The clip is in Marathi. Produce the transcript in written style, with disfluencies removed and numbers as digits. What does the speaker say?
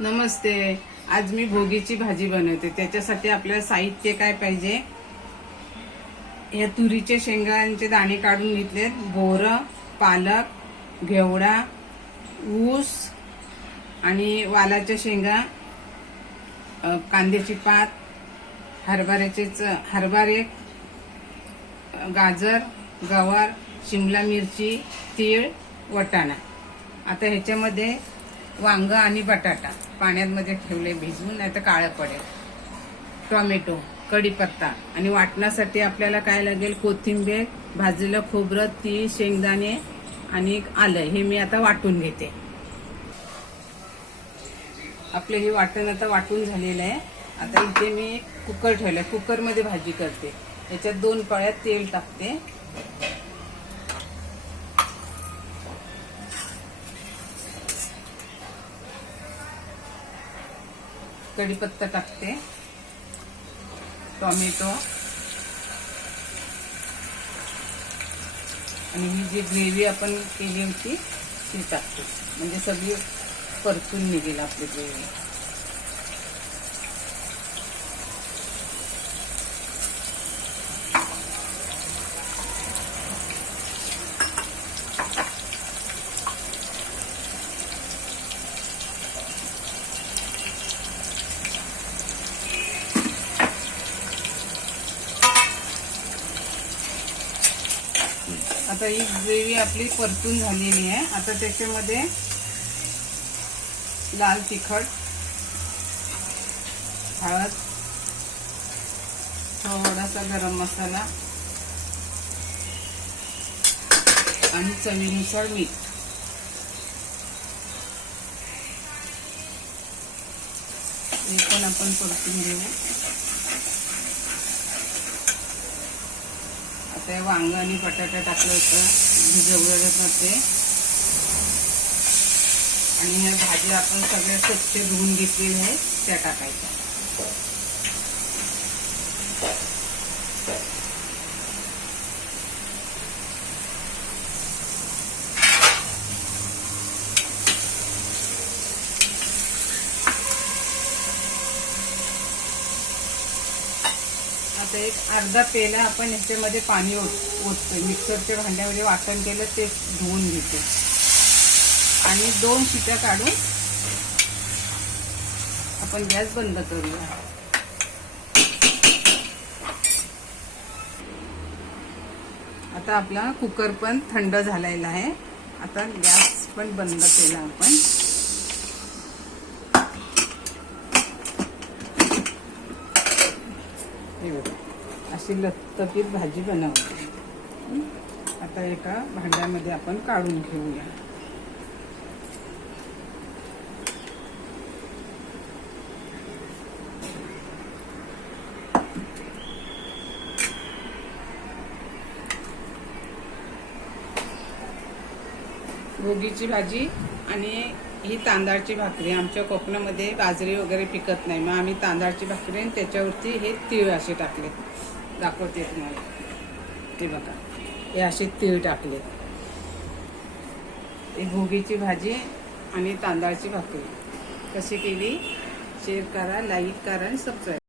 नमस्ते. आज मी भोगीची भाजी बनवते. त्याच्यासाठी आपल्याला साहित्य काय पाहिजे, या तुरीचे शेंगांचे दाणे काढून घेतलेत, बोरं, पालक, घेवडा, ऊस आणि वालाच्या शेंगा, कांद्याची पात, हरभरे, गाजर, गवार, शिमला मिरची, तीळ, वटाणा. आता ह्याच्यामध्ये वांग आणि बटाटा पाण्यामध्ये ठेवले भिजवून, नाही तर काळं पडेल. टोमॅटो, कढीपत्ता आणि वाटण्यासाठी आपल्याला काय लागेल, कोथिंबीर, भाजलेलं खोबरं, तीळ, शेंगदाणे आणि आलं. हे मी आता वाटून घेते. आपलं हे वाटण आता वाटून झालेलं आहे. आता इथे मी कुकर ठेवलाय. कुकरमध्ये भाजी करते. याच्यात 2 पळ्या तेल टाकते. कढीपत्ता टाकते, टोमॅटो आणि ही जी ग्रेव्ही आपण केली होती ती टाकते. म्हणजे सगळी परतून निघेल आपली ग्रेव्ही. आता ही ग्रेव्ही आपली परतून झालेली आहे. आता त्याच्यामध्ये लाल तिखट, हळद, थोडासा गरम मसाला आणि चवीनुसार मीठ. हे पण आपण परतून घेऊ. आता वांग आणि बटाटा टाकलं होतं भिजवण्यामध्ये, आणि ह्या भाज्या आपण सगळ्या स्वच्छ धुवून घेतलेल्या आहेत त्या टाकायच्या. आता एक अर्धा पेला आपण ह्याच्यामध्ये पाणी ओततोय. मिक्सरच्या भांड्यामध्ये वाटण केलं ते धुवून घेते आणि 2 शिट्या काढून आपण गॅस बंद करूया. आता आपला कुकर पण थंड झालेला आहे. आता गॅस पण बंद केला आपण. अशी लतपीत भाजी बनवते. आता एका भांड्यामध्ये आपण काढून घेऊया. भोगीची भाजी आणि ही तांदळाची भाकरी. आमच्या कोकणामध्ये बाजरी वगैरे पिकत नाही, मग आम्ही तांदळाची भाकरी आणि त्याच्यावरती हे तीळ असे टाकले. दाखवते तुम्हाला. ते बघा, हे असे तीळ टाकले. ही भोगीची भाजी आणि तांदळाची भाकरी कशी केली शेअर करा, लाईक करा आणि सबस्क्राईब.